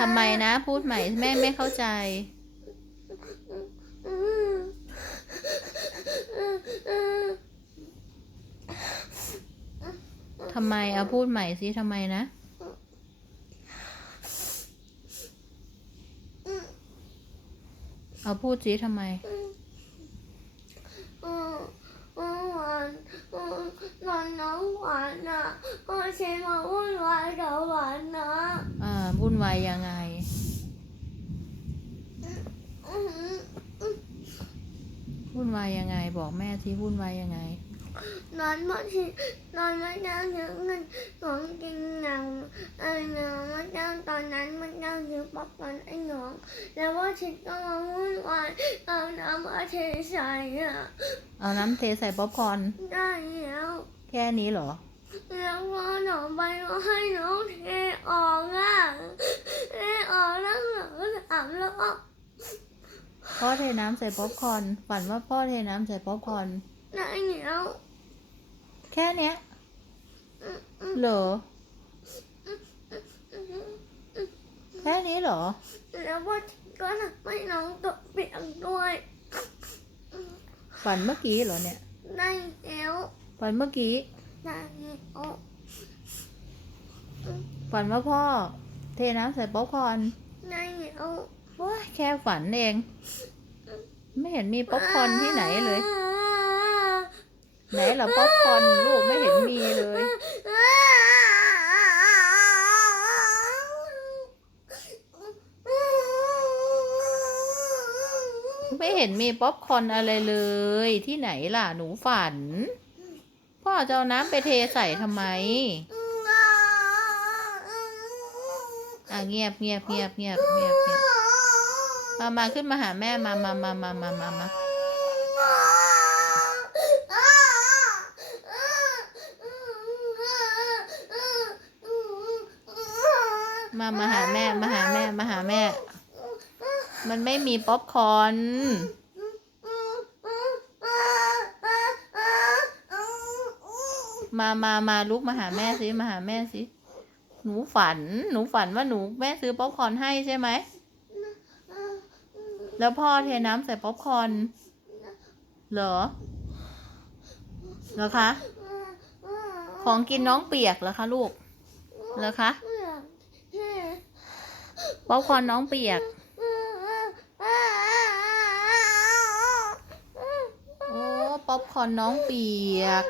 ทำไมนะ พูดใหม่แม่ไม่เข้าใจ ทำไมเอาพูดใหม่สิทำไมนะ เอาพูดสิทำไม หวานนอนน้องหวานอะก็ใช้มาวุ่นวายกับหวานนะ อ่า วุ่นวายยังไง วุ่นวายยังไง บอกแม่ที่วุ่นวายยังไง นอนมาที่นอนมาจ้างถึงเงินของกินหนังไอ้หนังมาจ้างตอนนั้นมาจ้างถึงป๊อปคอนไอ้หนองแล้วว่าฉันก็มาวุ่นวายเอาน้ำมาเทใส่อะเอาน้ำเทใส่ป๊อปคอร์นได้แล้วแค่นี้เหรอ แล้วพอหนูไปก็ให้น้องเทออกอะเทออกแล้วห นูก็ถามแล้วก็พ่อเทน้ำใส่ป๊อปคอร์นฝันว่าพ่อเทน้ำใส่ป๊อปคอร์นได้แล้วแค่เนี้ยเหรอแค่นี้เหรอ แล้วว่าก็ทำให้น้องตกเปียกด้วยฝันเมื่อกี้เหรอเนี่ยได้แล้วฝันเมื่อกี้ได้แล้วฝันว่าพ่อ เทน้ำใส่ป๊อปคอร์น ได้แล้วว้าแค่ฝันเอง ไม่เห็นมีป๊อปคอนที่ไหนเลย ไหนเหรอป๊อปคอนลูกไม่เห็นมีเลยไม่เห็นมีป๊อปคอนอะไรเลย ที่ไหนล่ะหนูฝัน พ่อจะเอาน้ำไปเทใส่ทำไม อะ เงียบเงียบเงียบเงียบเงียบเงียบมามาขึ้นมาหาแม่มามามามามามามามามาหาแม่มาหาแม่มาหาแม่ มันไม่มีป๊อปคอร์นมามามาลุกมาหาแม่สิมาหาแม่สิ หนูฝัน หนูฝันว่าหนูแม่ซื้อป๊อปคอร์นให้ใช่ไหม แล้วพ่อเทน้ำใส่ป๊อปคอร์นเหรอ เหรอคะ ของกินน้องเปียกเหรอคะลูก เหรอคะป๊อปคอร์นน้องเปียก โอ้ ป๊อปคอร์นน้องเปียก